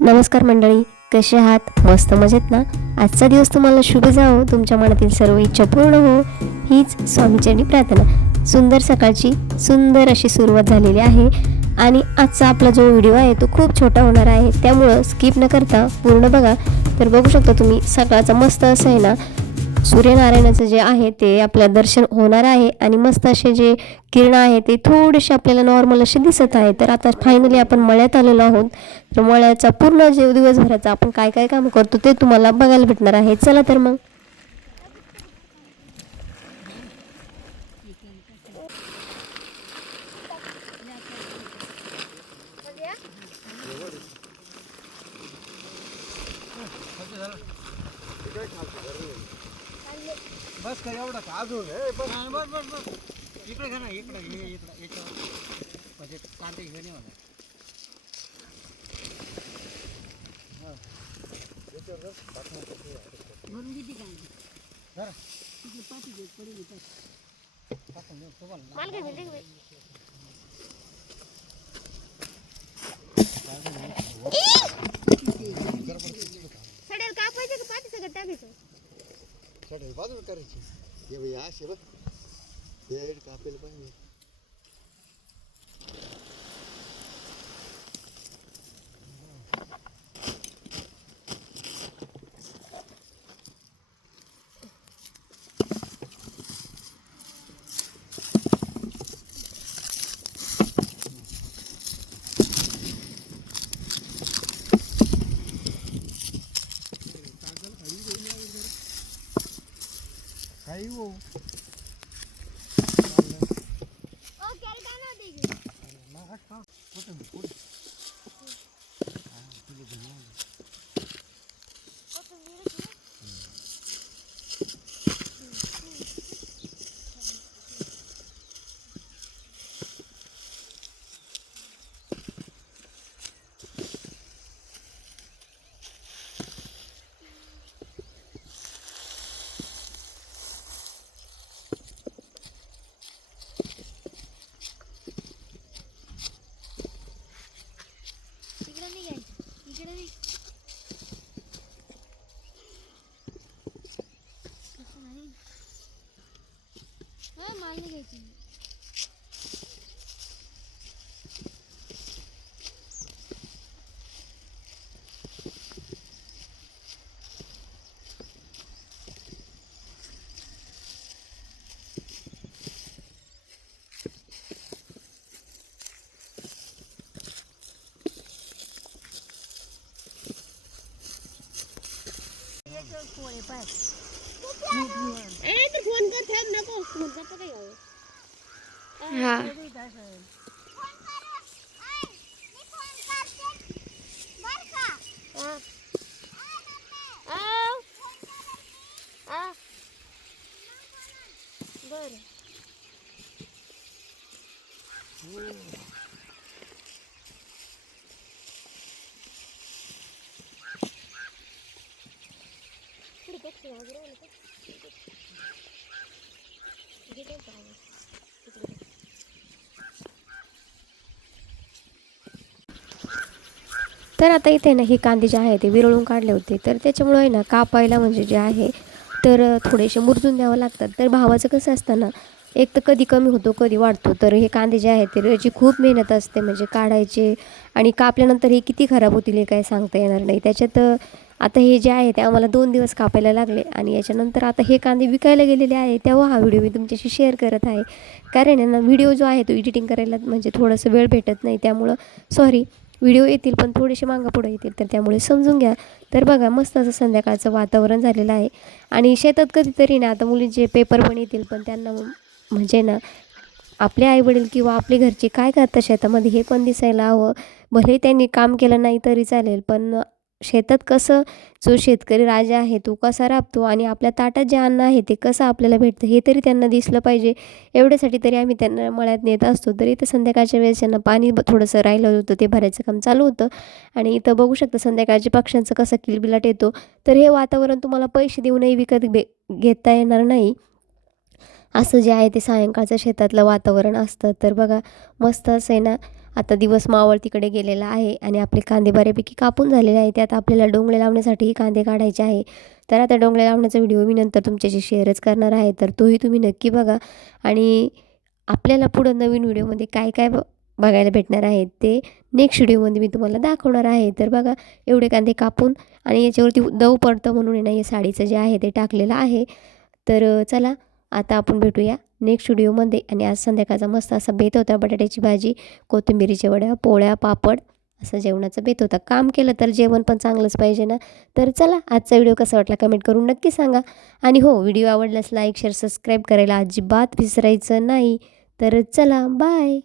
नमस्कार मंडळी, कसे आहात? मस्त मजेत ना? आजचा दिवस तुम्हाला शुभ जावो, तुमच्या मनातील सर्व इच्छा पूर्ण हो, हीच स्वामीचरणी प्रार्थना. सुंदर सकाळची सुंदर अशी सुरुवात झालेली आहे आणि आजचा आपला जो व्हिडिओ आहे तो खूप छोटा होणार आहे, त्यामुळं स्किप न करता पूर्ण बघा. तर बघू शकता तुम्ही सकाळचा मस्त असं आहे ना, सूर्यनारायणाचं जे आहे ते आपलं दर्शन होणार आहे आणि मस्त असे जे किरण आहे ते थोडेसे आपल्याला नॉर्मल असे दिसत आहे. तर आता फायनली आपण मळ्यात आलेलो आहोत. तर मळ्याचा पूर्ण जे दिवसभराचा आपण काय काय काम करतो ते तुम्हाला बघायला भेटणार आहे. चला तर मग. बस कर एवढा का अजून बस बस बस बस इकडे घे ना इकडे याच्यावर म्हणजे कांदे घेऊन ये मला भरून किती कांदे जरा तिथे पाठी दे पडून येतात टाकून देऊ तुम्हाला माल घे दे सडेल कापायचं का पाठी सगळं टाकायचं सडेल बाजूला करायची हे भाई असे बघ हे कापेल पाहिजे काही हो फोन कर थांब नको फोन करतो काय हा बर तर आता इथे ना हे कांदे जे आहे ते विरळून काढले होते, तर त्याच्यामुळे आहे ना कापायला म्हणजे जे आहे तर थोडेसे मुरजून द्यावं लागतात. तर भावाचं कसं असतं ना, एक तर कधी कमी होतो कधी वाढतो. तर हे कांदे जे आहेत ते याची खूप मेहनत असते म्हणजे काढायचे आणि कापल्यानंतर हे किती खराब होतील हे काय सांगता येणार नाही. त्याच्यात आता हे जे आहे ते आम्हाला 2 दिवस कापायला लागले आणि याच्यानंतर आता हे कांदे विकायला गेलेले आहे. तेव्हा हा व्हिडिओ मी तुमच्याशी शेअर करत आहे. कारण आहे ना व्हिडिओ जो आहे तो एडिटिंग करायला म्हणजे थोडंसं वेळ भेटत नाही, त्यामुळं सॉरी. व्हिडिओ येतील पण थोडेसे मागं पुढे येतील, तर त्यामुळे समजून घ्या. तर बघा मस्त असं संध्याकाळचं वातावरण झालेलं आहे आणि शेतात कधीतरी ना आता मुलींचे पेपर पण येतील, पण त्यांना म्हणजे ना आपले आईवडील किंवा आपले घरचे काय करतात शेतामध्ये हे पण दिसायला हवं. भले त्यांनी काम केलं नाही तरी चालेल, पण शेतात कसं जो शेतकरी राजा आहे तो कसा राबतो आणि आपल्या ताटात जे अन्न आहे ते कसं आपल्याला भेटतं हे तरी त्यांना दिसलं पाहिजे. एवढ्यासाठी तरी आम्ही त्यांना मळ्यात नेत असतो. तर इथं संध्याकाळच्या वेळेस त्यांना पाणी थोडंसं राहिलं होतं, ते भरायचं काम चालू होतं आणि इथं बघू शकता संध्याकाळच्या पक्ष्यांचं कसं किलबिलाट येतो. तर हे वातावरण तुम्हाला पैसे देऊनही विकत घेता येणार नाही. असं जे आहे ते सायंकाळचं शेतातलं वातावरण असतं. तर बघा मस्त असं आहे ना, आता दिवस मावळतीकडे गेलेला आहे आणि आपले कांदे बऱ्यापैकी कापून झालेले आहे. त्यात आपल्याला डोंगळे लावण्यासाठीही कांदे काढायचे आहे. तर आता डोंगळे लावण्याचा व्हिडिओ मी नंतर तुमच्याशी शेअरच करणार आहे, तर तोही तुम्ही नक्की बघा. आणि आपल्याला पुढं नवीन व्हिडिओमध्ये काय काय बघायला भेटणार आहे ते नेक्स्ट व्हिडिओमध्ये मी तुम्हाला दाखवणार आहे. तर बघा एवढे कांदे कापून आणि याच्यावरती दव पडतं म्हणून आहे ना हे साडीचं जे आहे ते टाकलेलं आहे. तर चला आता आपण भेटूया नेक्स्ट व्हिडिओमध्ये. आणि आज संध्याकाळचा मस्त असा बेत होता, बटाट्याची भाजी, कोथिंबिरीच्या वड्या, पोळ्या, पापड असं जेवणाचा बेत होता. काम केलं तर जेवण पण चांगलंच पाहिजे ना. तर चला आजचा व्हिडिओ कसा वाटला कमेंट करून नक्की सांगा. आणि हो, व्हिडिओ आवडल्यास लाईक शेअर सबस्क्राईब करायला अजिबात विसरायचं नाही. तर चला बाय.